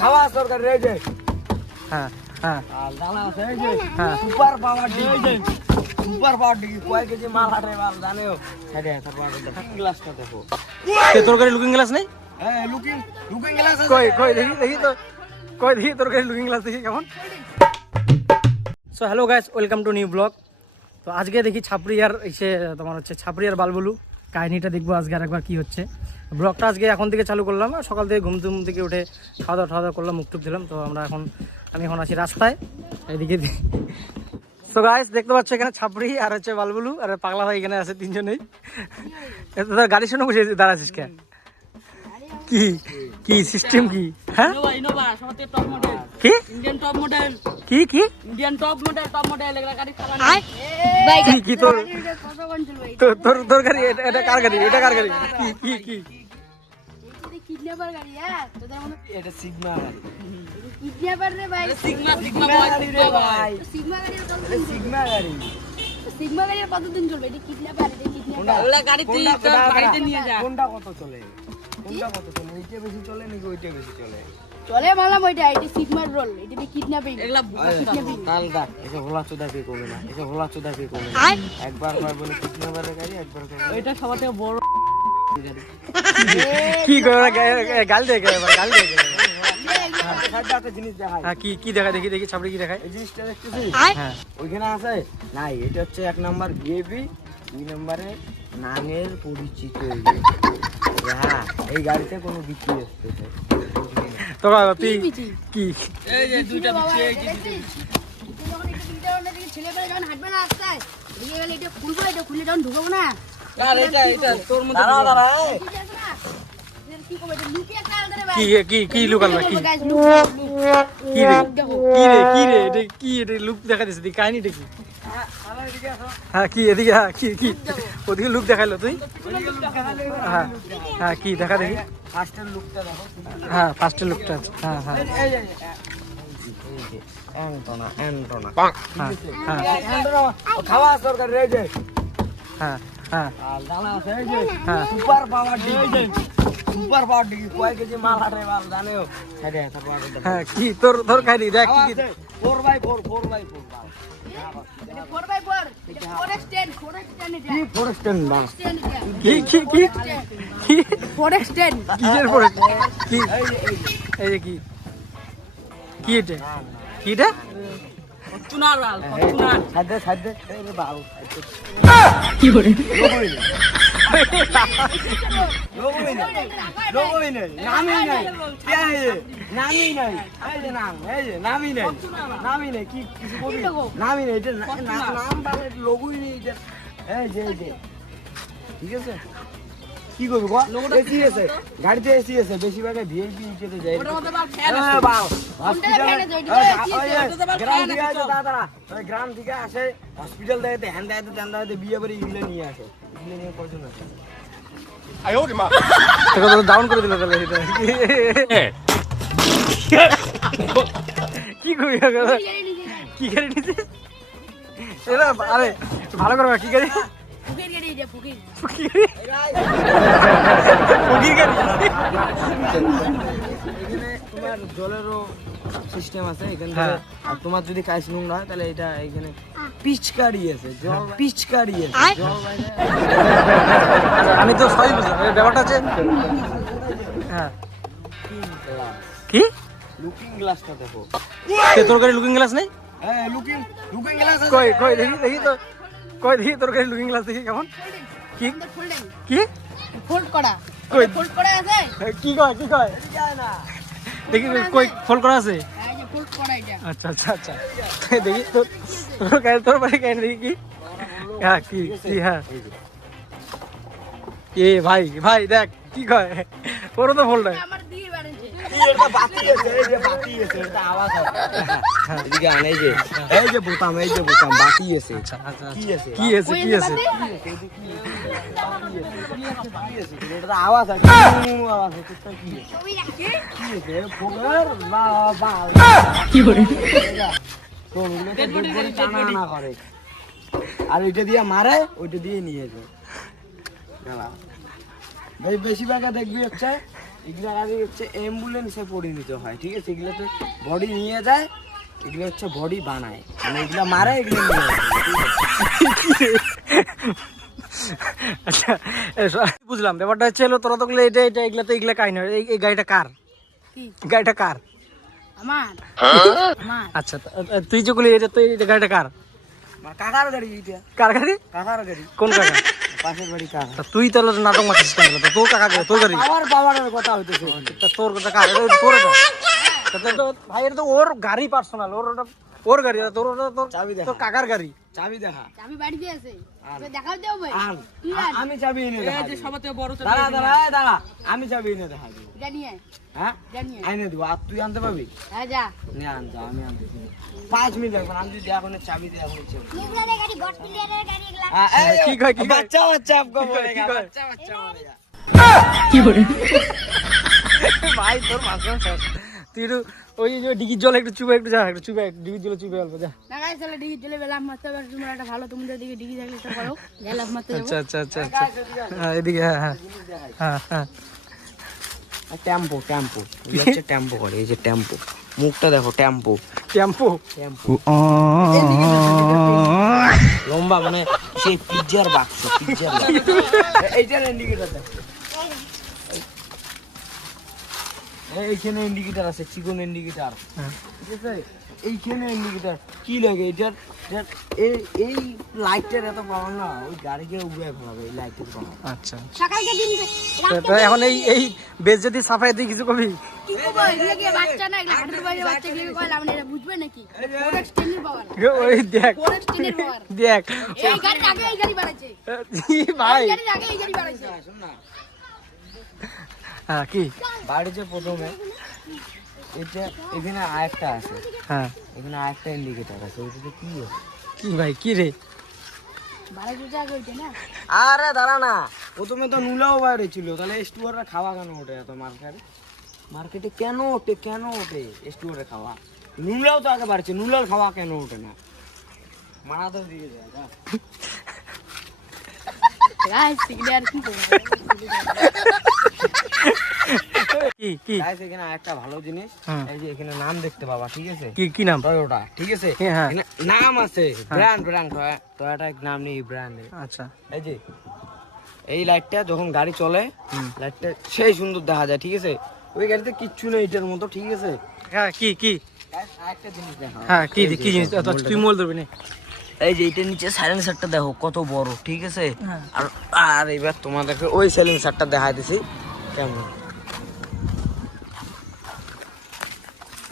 খাওয়া সরকার রেজে হ্যাঁ হ্যাঁ আর দানা আছে এই যে হ্যাঁ super power DG super power DG কয় কেজি মাল হাটে মাল জানেও হেডে তারপর গ্লাসটা দেখো তোর গাড়ি লুকিং গ্লাস নেই? হ্যাঁ লুকিং লুকিং গ্লাস আছে কই কই দেখি দেখি তো কই দেখি তোর গাড়ি লুকিং গ্লাস দেখি কেমন। So hello guys, welcome to new blog. তো আজকে দেখি ছাপড়িয়ার এসে তোমার হচ্ছে ছাপড়িয়ার বালবুলু কাহিনীটা দেখবো আজকে আর একবার কী হচ্ছে। ব্লগটা আজকে এখন থেকে চালু করলাম, সকাল থেকে ঘুম থেকে উঠে খাওয়া দাওয়া করলাম, মুখ টুক দিলাম। তো আমি এখন আছি রাস্তায় এদিকে। সো গাইস দেখতে পাচ্ছ এখানে ছাপড়ি আর হচ্ছে বালবুলু আর পাগলা ভাই এখানে আছে, তিনজনেই। তোর গাড়ির সঙ্গে বসে দাঁড়াচ্ছিস কেন? কি কি সিস্টেম কি? হ্যাঁ ইনোভা সবথেকে টপ মডেল কি ইন্ডিয়ান টপ মডেল কি কি ইন্ডিয়ান টপ মডেল এগুলা গাড়ি চালানো কি কি তোর তোর তোর গাড়ি এটা কার গাড়ি? এটা কার গাড়ি? কি কি কি কিডন্যাপার গাড়ি তোদের মনে এটা সিগমা গাড়ি কিডন্যাপার রে ভাই সিগমা গাড়ি রে ভাই সিগমা গাড়ির কত এটা সিগমা গাড়ি সিগমা গাড়ির কতদিন চলবে? এটা কিডন্যাপার ওগুলা গাড়ি তুই তোর বাড়িতে নিয়ে যা কোনটা কত চলে কোনটা কত চলে এইটা বেশি চলে নাকি ওইটা বেশি চলে চলে মালাম ওইটা এটা সিগমার রোল এটা দিয়ে কিডন্যাপিং এগুলা তাল দা এটা ভোলা চোদা পে করবে না এটা ভোলা চোদা পে করবে না একবার কয় বলে কিডন্যাপারের গাড়ি একবার কয় ওইটা সবথেকে বড় কি করে গাল দেখে গাল দেখে সাইডে জিনিস দেখাই হ্যাঁ কি কি দেখা দেখি দেখি ছাপড়ি কি দেখায়? এই জিনিসটা দেখতেছিস হ্যাঁ ওইখানে আছে নাই এটা হচ্ছে 1 নাম্বার ভিআইপি 2 নম্বরে নামের পরিচিত হ্যাঁ এই গাড়িতে কোনো বিক্রি আসতেছে তো কি এই যে দুইটা বিছে ছেলেবেলা যখন হাঁটবে না রাস্তায় এদিকে গেলে এটা খুলবো এটা খুলে যখন ঢুকবো না আর এটা তোর মধ্যে দাঁড়া দাঁড়া ঠিক আছে না কি করবে এটা লুকিয়ে একটা আলাদা ভাই কি কি কি লুকাল না কি গাইস কি রে কি রে এটা কি এটা লুক দেখা দিছে দি কাহিনীটা কি? হ্যাঁ কি এদিকে হ্যাঁ কি কি ওদিকে লুক দেখাইলো তুই? হ্যাঁ হ্যাঁ কি দেখা দেখি ফার্স্টের লুকটা দেখো হ্যাঁ ফার্স্টের লুকটা হ্যাঁ হ্যাঁ এই যে অ্যান্টনা হ্যাঁ হ্যাঁ খাওয়া সরকার রেজে হ্যাঁ হ্যাঁ আর দানা আছে এই যে হ্যাঁ super power DG super power DG কয় কেজি মাল হাটে মাল জানেও হেডে তারপর হ্যাঁ কি তোর তোর কাহিনী দেখ কি কি 4x4 4x4 এটা 4x4 এটা 4x10 কি ফরেস্টেন না কি কি কি কি 4x10 কিসের পরে কি এই যে এই যে কি কি এটা কি এটা ফরচুনার ফরচুনার সাইডে এই রে বাউ কি করে লোগোই নাই নামই নাই কে আছে নামই নাই এই যে নাম এই যে নামই নাই কি কিছু বলি নামই নাই এটা নাম বালে লোগোই নেই এটা এই যে ঠিক আছে কি করব গো এসি আছে গাড়িতে এসি আছে বেশিরভাগ ভিআইপি ইতে যায় ওটার মধ্যে বাল ফ্যান এ আছে বাউ গ্রাম থেকে আসে হসপিটাল দেখাতে হ্যান্ড দেখাতে বিয়ে বাড়ি ইগুলো নিয়ে আসে ইগুলো নিয়ে কজন আছে তোকে তো ডাউন করে দিল তাহলে এটা কি করি কি গাড়ি নিতে এটা আরে ভালো করে কি গাড়ি ফুকির গাড়ি এটা ফুকির ফকির গাড়ি এখানে তোমার জলেরও সিস্টেম আছে এখানে হ্যাঁ। আর তোমার যদি কাজ নোংরা হয় তাহলে এটা এখানে পিচকারি আছে জল পিচকারি আছে জল বাইরে আমি তো সবই বুঝলাম এই ব্যাপারটা আছে হ্যাঁ কি লুকিং গ্লাসটা দেখো তোর গাড়ি লুকিং গ্লাস নেই? হ্যাঁ লুকিং গ্লাস আছে কই কই দেখি দেখি তো কই দেখি তোর গাড়ি লুকিং গ্লাস দেখি কেমন কি ফোল্ডিং কি ফোল্ড করা কই ফোল্ড করা আছে কি কয় কি কয় যায় না দেখি কই ফোল্ড করা আছে? এই যে ফোল্ড করা এটা আচ্ছা আচ্ছা আচ্ছা দেখি তোর তোর গাড়ি তোর বাড়ি গাড়ি দেখি কি হ্যাঁ কি কি হ্যাঁ এ ভাই ভাই দেখ কি কয় ওরও তো ফোল্ড হয় আমার দিকে বাড়ছে এটা বাতি আছে এই যে বাতি আছে এটা আওয়াজ হয় এদিকে আন এই যে বোতাম বাতি আছে আচ্ছা আচ্ছা কি আছে কি আছে কি আছে এটা আওয়াজ আছে আওয়াজ আছে কি ছবি রাখছি কি আছে ফোনের বাবা কি করে কোন গুলো টানা না করে আর ওইটা দিয়ে মারে ওইটা দিয়ে নিয়ে যায় ভাই বেশিরভাগ দেখবি হচ্ছে এগুলো গাড়ি হচ্ছে অ্যাম্বুলেন্সে পরিণত হয়, ঠিক আছে? এগুলোতে বডি নিয়ে যায়, এগুলো হচ্ছে বডি বানায়, মানে এগুলো মারে, এগুলো নিয়ে যায়, ঠিক আছে? আচ্ছা বুঝলাম ব্যাপারটা হচ্ছে হলো তোরা তো বললে এটা এটা এগুলা তো এগুলা কাহিনী হয়। এই গাড়িটা কার? কি গাড়িটা কার? আমার আমার আচ্ছা তুই যে বলি এটা তো এটা গাড়িটা কার? আমার কাকার গাড়ি এইটা, কার গাড়ি? কাকার গাড়ি, কোন কাকা? পাশের বাড়ি কাকা। তা তুই তাহলে নাটক মারছিস কেন? তো তোর কাকা কে? তোর গাড়ি? বাবার বাবার কথা হইতেছে। তা তোর কথা কার? এটা তোর এটা? তা তো ভাই এটা তো ওর গাড়ি পার্সোনাল, ওর ওটা ওর গাড়ি, আর তোর ওটা তোর চাবি দেখা। তোর কাকার গাড়ি। চাবি দেখা। চাবি বাড়িতে আছে দেখাও দেও ভাই আর তুই আন আমি চাবি এনে দেখা এই যে দিবো। সবার থেকে বড় চাবি দাঁড়া দাঁড়া এই দাঁড়া, আমি চাবি এনে দেখা দিব। জানিয়ে হ্যাঁ জানিয়ে আইনে দিব। আর তুই আনতে পারবি? হ্যাঁ যা নে আন, যা, আমি আনতেছি। 5 মিনিট লাগবে, আমি যদি এখন চাবি দিয়ে এখন চাবি। নিউজের গাড়ি গড প্লেয়ারের গাড়ি এগুলা কি কয়, কি কয়? বাচ্চা বাচ্চা আপকো কি কয়, বলেগা, কি কয়? বাচ্চা বাচ্চা বলেগা। ভাই তোর মাঝখান শেষ। তুই একটু ওই যে ডিগির জলে একটু চুবে, একটু যা, একটু চুবে, ডিগির জলে চুবে অল্প যা। না গাইস চলে ডিগি চলে বেলাম মারতে পারবে তোমরা একটা ভালো তোমাদের দিকে ডিগি থাকলে তো করো গেলাম মারতে যাবো আচ্ছা আচ্ছা আচ্ছা আচ্ছা হ্যাঁ এদিকে হ্যাঁ হ্যাঁ হ্যাঁ হ্যাঁ টেম্পো টেম্পো, এই হচ্ছে টেম্পো করে, এই যে টেম্পো, মুখটা দেখো, টেম্পো টেম্পো টেম্পো লম্বা, মানে সেই পিজ্জার বাক্স, পিজ্জার বাক্স। এইটার ইন্ডিকেটর দেখ, এইখানে ইন্ডিকেটর আছে, চিকন ইন্ডিকেটর, হ্যাঁ। ঠিক আছে? এইখানে ইন্ডিকেটর কি লাগে এটার? এই লাইটের এত পাওয়ার না, ওই গাড়িকে উড়ে ফেলাবে এই লাইটের পাওয়ার। আচ্ছা সকালকে দিন তো এখন এই বেশ যদি সাফাই দিয়ে কিছু কবি কি করব এগুলা কি বাচ্চা না এগুলা হাঁটুর বাইরে বাচ্চা কি কইলাম না এটা বুঝবে নাকি ফোরেক্স টেনের পাওয়ার ওই দেখ ফোরেক্স টেনের পাওয়ার দেখ এই গাড়ি আগে এই গাড়ি বাড়াইছে ভাই এই গাড়ি আগে এই গাড়ি বাড়াইছে শোন না, হ্যাঁ কি বাড়িতে প্রথমে এটা এখানে আরেকটা আছে, হ্যাঁ এখানে আরেকটা ইন্ডিকেটর আছে, ওইটাতে কি আছে? কি ভাই কি রে বাড়াইছে যা কইছে না আরে দাঁড়া না, প্রথমে তো নুলাও বাইরে ছিল, তাহলে স্টুয়াররা খাওয়া কেন ওঠে এত মার্কেটে? মার্কেটে কেন ওঠে, কেন ওঠে স্টুয়ারে খাওয়া? নুলাও তো আগে বাড়ছে, নুলার খাওয়া কেন ওঠে না? মারা তো দিয়ে যায় যা। গাইস সিগন্যাল কি করব কি কি গাইস এখানে একটা ভালো জিনিস, হুম। এই যে এখানে নাম দেখতে পাবা, ঠিক আছে? কি কি নাম? টয়োটা, ঠিক আছে? হ্যাঁ। এখানে নাম আছে, ব্র্যান্ড টয়োটা এক নাম নেই ব্র্যান্ডের। আচ্ছা এই যে এই লাইটটা যখন গাড়ি চলে, লাইটটা সেই সুন্দর দেখা যায়, ঠিক আছে? ওই গাড়িতে কিচ্ছু নেই এটার মতো, ঠিক আছে? হ্যাঁ কি কি গাইস আরেকটা জিনিস দেখো, হ্যাঁ কি কি জিনিস তুই মোল ধরবি না এই যে এটার নিচে সাইলেন্সারটা দেখো কত বড়, ঠিক আছে? হ্যাঁ। আর আর এবার তোমাদেরকে ওই সাইলেন্সারটা দেখাই দিছি কেমন।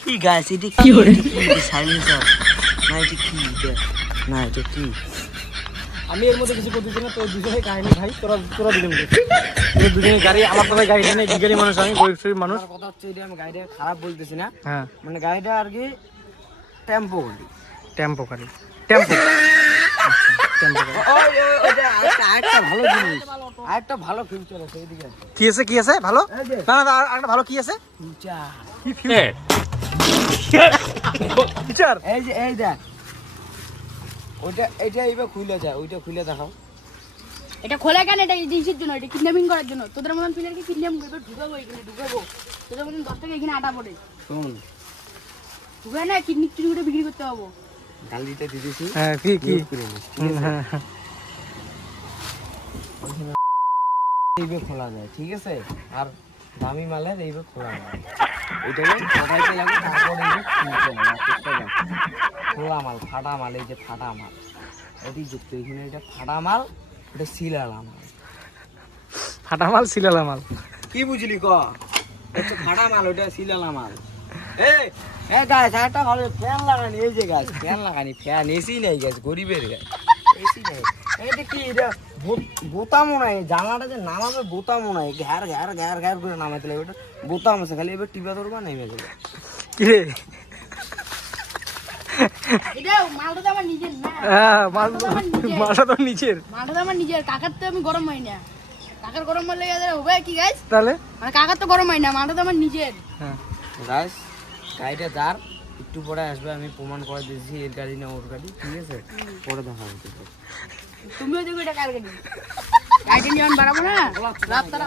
কি গাইস এটা কি সাইলেন্সার না? এটা কি এটা? না এটা কি? আমি এর মধ্যে কিছু করতেছি না, তোর দুজনে কাহিনী ভাই, তোরা তোরা দুজন দুজনে গাড়ি, আমার তো ভাই গাড়ি নেই, বিগাড়ি মানুষ, আমি গরিব শরীর মানুষ। আমার কথা হচ্ছে এটা আমি গাড়িটা খারাপ বলতেছি না, হ্যাঁ মানে গাড়িটা আর কি টেম্পো গাড়ি। টেম্পো গাড়ি, টেম্পো টেম্পো গাড়ি। ওইটা আরেকটা ভালো জিনিস, আরেকটা ভালো ফিউচার আছে এদিকে। কি আছে কি আছে ভালো? এই যে না না আরেকটা ভালো কি আছে? ফিউচার, টিচার এই যে এই দেখ, ওইটা এইটা এইবার খুলে যায়, ওইটা খুলে দেখাও। এটা খোলা কেন? এটা জিনিসের জন্য, এটা কিডন্যাপিং করার জন্য। তোদের মতন প্লেয়ারকে কিডন্যাপ করবে, ঢুকাবো এখানে, ঢুকাবো। তোদের মতন 10 টাকা এখানে আটা পড়ে শোন, ঢুকায় না কিডনি চুরি করে বিক্রি করতে পাবো। গালিটা দিতেছি, হ্যাঁ কি কি use করে নিস, ঠিক আছে? হ্যাঁ হ্যাঁ এইভাবে খোলা যায়, ঠিক আছে? আর দামি মালের এইভাবে খোলা যায়, ওইটাকে কোথাইতে লাগে, তারপর এইভাবে খুলতে লাগে, চেষ্টা কর। খোলা মাল, ফাটা মাল, এই যে ফাটা মাল, এটি যুক্ত এখানে, এটা ফাটা মাল, এটা সিলালা মাল। ফাটা মাল সিলালা মাল। কি বুঝলি ক? এটা ফাটা মাল, ওটা সিলালা মাল। এই গাছ একটা ভালো ফ্যান লাগানি, এই যে গাছ ফ্যান লাগানি, ফ্যান এসি নেই গাছ, গরিবের গাছ এসি নেই। এটা কি এটা বোতামও নাই, জানলাটা যে নামাবে বোতামও নাই, ঘ্যার ঘ্যার ঘ্যার ঘ্যার করে নামাইতে লাগবে, ওটা বোতাম আছে খালি, এবার টিপা ধরবা নেমে যাবে। কি রে? এটা মালটা তো আমার নিজের না, হ্যাঁ মালটা তো নিচের। মালটা তো আমার নিজের। কাকার তো আমি গরম হয় না, কাকার গরম হলে হবে কি গাইস? তাহলে মানে কাকার তো গরম হয় না, মালটা তো আমার নিজের। হ্যাঁ গাছ গাড়িটা যার একটু পরে আসবে, আমি প্রমাণ করে দিয়েছি এর গাড়ি না ওর গাড়ি, ঠিক আছে? পরে দেখা হচ্ছে। তুমিও দেখো এটা কার গাড়ি, গাড়ি নিয়ে বাড়াবো না রাত তারা